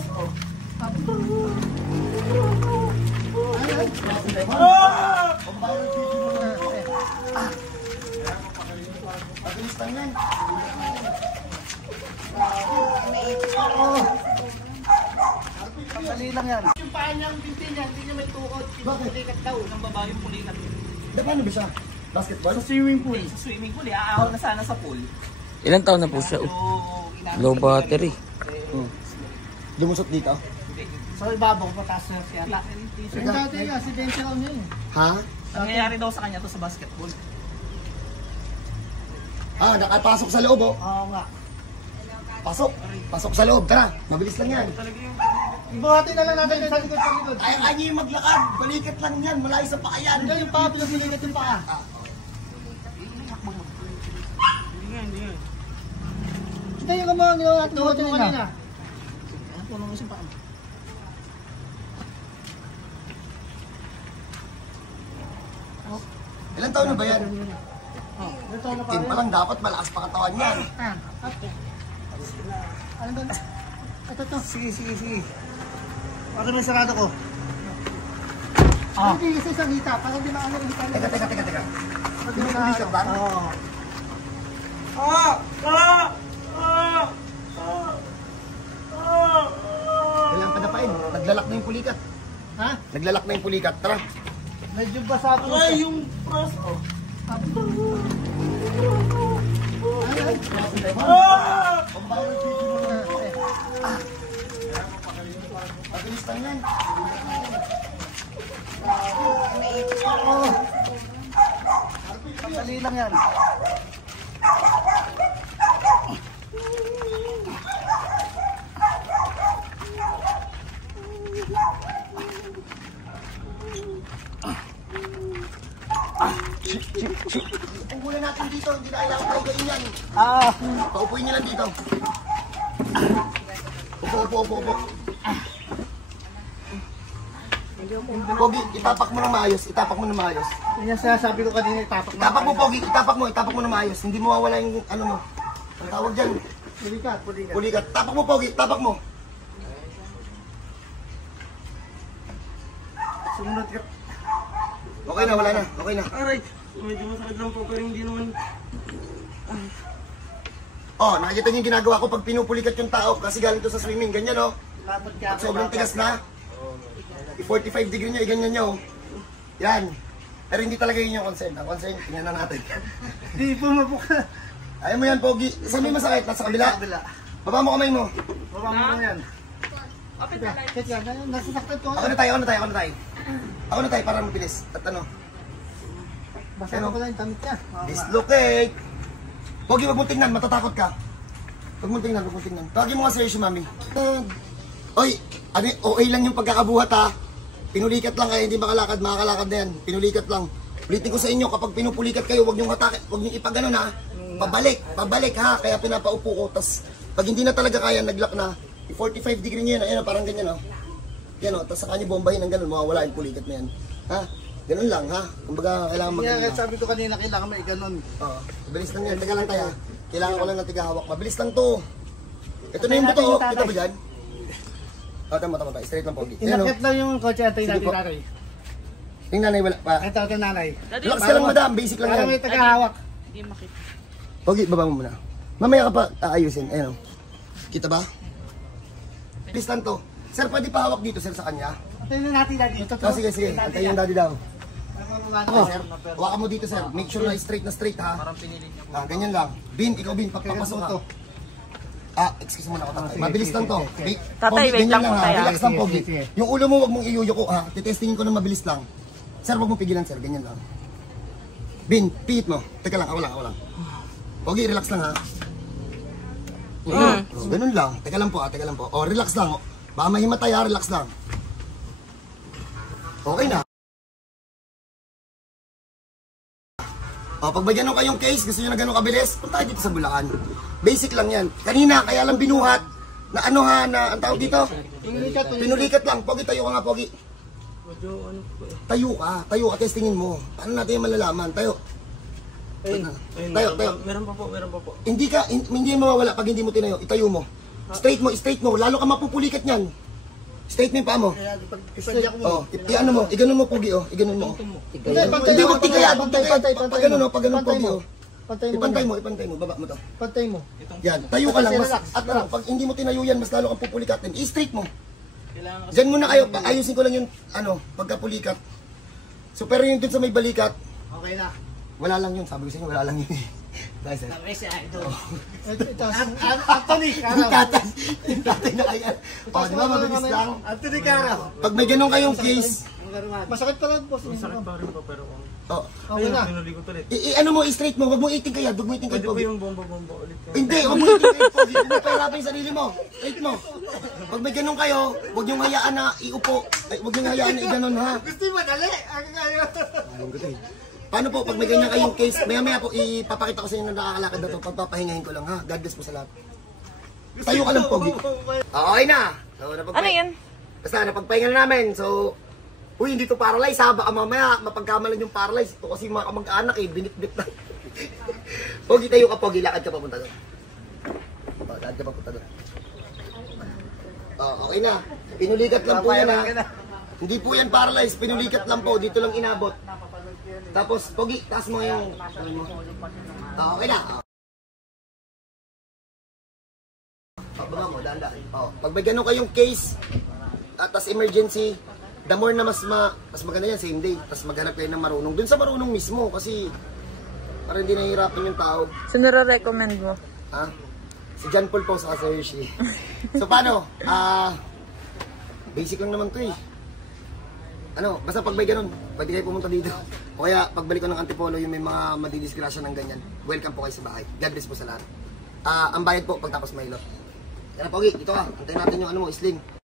pros, oh. Pabilis lang yan. Pagdali lang yan. Yung paa niyang binti niya, hindi niya may tukod. Pinupulikat daw ng babae yung pulikat. Paano ba siya? Basketball? Sa swimming pool. Sa swimming pool, aahaw na sana sa pool. Ilan taon na po siya? Low battery. Lumusot dito? So ibabaw, pataas na siya. Yung dati, accidente lang niya eh. Ha? Nangyayari daw sa kanya to sa basketball. Ah, nakapasok sa loob oh. Oo nga. Pasok. Pasok sa loob. Tara, mabilis lang yan. Ibuhatin na lang natin sa likod sa likod. Ay, niyo yung maglakad. Balikat lang yan. Malayo sa pakayan. Hindi yung paa, pinagbilikat yung paa. Hindi yung kamang ginawa at tuhod mo kanina. Puno mo siyang paa. Ilan taon na ba yan? Ito na pa. 10 pa lang dapat malakas pa katawan yan. Ano ba? Ito. Sige. Bakit may sarado ko? Hindi kasi sa hita. Parang di maano yung hita. Teka. Binubulikat ba? Oo. Kailangan padapain. Naglalak na yung pulikat. Ha? Naglalak na yung pulikat. Tara. Medyo basa po siya. Ay, yung pros. Mabilis lang yan. Pagdali lang yan. Upuin natin dito. Hindi na kailangan paugain yan. Paupuin nyo lang dito. Upo. Pogi, itapak mo ng maayos. Yun yung sinasabi ko kanina, itapak mo. Itapak mo, Pogi. Itapak mo ng maayos. Hindi mo mawala yung ano mo. Ang tawag dyan. Pulikat. Tapak mo, Pogi. Tapak mo. Sumunod ka. Okay na, wala na. Okay na. Aray, medyo masakit lang po, pero hindi naman. Oh, nakikita niyo yung ginagawa ko pag pinupulikat yung tao kasi galing to sa swimming. Ganyan, oh. Lapad ka. Pag sobrang tigas na, i-45 degree niya, ganyan niyo. Yan. Pero hindi talaga yun yung consent. Ang consent, tingnan na natin. Hindi, pumabuka. Ayaw mo yan, Pogi. Saan may masakit? Nasa kabila? Baba mo kamay mo. Baba mo yan. Kapit yan. Nasasaktan ko. Ako na tayo, para mabilis. At ano? Basta ko lang yung damit niya. Dislocate. Pogi, wag mo tingnan, matatakot ka. Wag mo tingnan. Tawagin mo nga si Mami. Oy, ano, okay lang yung pagkakabuhat ha. Pinulikat lang kayo, hindi makakalakad na yan. Pinulikat lang. Ulitin ko sa inyo, kapag pinupulikat kayo, wag niyong hatake, wag niyong ipagano ha. Pabalik ha, kaya pinapaupo ko. Tas pag hindi na talaga kaya, naglock na, 45 degree niya yan, ayun, parang ganyan Yan o, tapos saka niyo bombahin ng gano'n, mawawala yung pulikat na yan. Ha? Ganun lang ha. Kumbaga, kailangan Kaya sabi ko kanina, kailangan may ganon. Oo, mabilis lang yan. Teka lang tayo. Kailangan ko lang ng tigahawak. Mabilis lang to. Ito na yung buto. Kita ba dyan? Tama. Straight lang, Pogi. Inakit lang yung kotse natin natin nanay. Yung nanay wala pa. Ito nanay. Relax ka lang, madam. Basic lang Para yan. may tagahawak. Pogi, baba mo muna. Mamaya ka pa aayusin. Ayun o. Kita ba? Please lang to. Sir, pwede pa hawak dito, sir, sa kanya? Tingnan natin daddy. Sige. Antayin yung daddy daw. Sir, hawakan mo dito, sir. Make sure na straight ha. Parang pinili niya. Ganyan lang. Bin, ikaw Bin, pagpapasok ka. Excuse mo na ako, tatay. Mabilis lang to. Tatay, wait lang po tayo. Relax lang, Pogi. Yung ulo mo, wag mong iyuyuko ha. Titestingin ko na mabilis lang. Sir, wag mong pigilan, sir. Ganyan lang. Bin, pihit mo. Teka lang, ako lang. Pogi, relax lang ha. Ganun lang. Teka lang po. Oh, relax lang. Baka mahimatay ha, relax lang. Okay na. O, pag ba ganun kayong case, gusto nyo na ganun kabilis, punta dito sa Bulacan. Basic lang yan. Kanina, kaya lang binuhat, na ano ha, na, ang tawag dito? Pinulikat lang. Pogi, tayo ka nga, Pogi. Tayo ka, testingin mo. Paano natin yung malalaman? Tayo. Tayo. Meron pa po. Hindi mawawala pag hindi mo tinayo. Itayo mo. Straight mo. Lalo ka mapupulikat niyan. Straight mo yung paa mo. Kaya ipagyak mo. Oh, i-ano mo. Iganon mo, Pogi, oh. Iganon mo. Pantay, Hindi, huwag tigayat. pantay. Pag ganun, oh. Pag ganun, Pantay Pogi, mo. oh. Pantay mo. Ipantay mo. Baba mo to. Pantay mo. Yan, tayo ka lang. Mas, Relax. at ano, pag hindi mo tinayo yan, mas lalo kang pupulikatin. I-straight mo. Diyan muna kayo. Ayusin ko lang yung, pagkapulikat. So, pero yung dun sa may balikat, Okay na. wala lang yun. Sabi ko sa inyo, wala lang yun. Guys, Ito, Anthony Carav. yung tatay na kaya. O, di ba, mabilis lang. Anthony Carav. Pag may ganun kayong case, Masakit pa lang, boss. Masakit pa rin po pero oh, Okay na. pinuli ko ulit. ano mo, i-straight mo. Huwag mo iting kaya. Huwag mo iting kaya. Pwede po yung bomba-bomba ulit. Hindi, huwag mo iting kaya. Huwag mo pahirapan yung sarili mo. Straight mo. Pag may ganun kayo, huwag niyong hayaan na iupo. Ay, huwag niyong hayaan na iganon, ha? Gusto yung madali. Paano po, pag may ganyan kayong case, maya-maya po, ipapakita ko sa inyo na nakakalakad na to. Pagpapahingahin ko lang, ha? God bless po sa lahat. Tayo ka lang, Pogi. Okay na. So, Ano yan? Basta, napagpahinga na namin. So, uy, hindi to paralyze, ha? Baka mamaya, mapagkamalan yung paralyze. Ito kasi mga kamag-anak, binit-bit na. Pogi, tayo ka, Pogi. Lakad ka papunta doon. Lakad ka papunta doon. Okay na. Pinulikat lang po yan, ha? Hindi po yan paralyze. Pinulikat lang po. Dito lang inabot. Tapos, Pogi, taas mo yung... Okay na. Baba mo, dahan-dahan. Pag may ganun kayong case, tapos emergency, the more na mas maganda yan, same day. Tapos maghanap kayo ng marunong. Dun sa marunong mismo, kasi para hindi nahihirapan yung tao. So, nare-recommend mo? Ha? Si John Paul po sa Sir Hershey. So, paano? Basic lang naman to eh. Basta pag may ganun, pwede kayo pumunta dito. O kaya, pagbalik ko ng Antipolo, yung may mga madidisgrasya ng ganyan, welcome po kayo sa bahay. God bless po sa lahat. Ang bayad po, pagtapos may lot. Yan na, Pogi, dito ka. Antayin natin yung sling.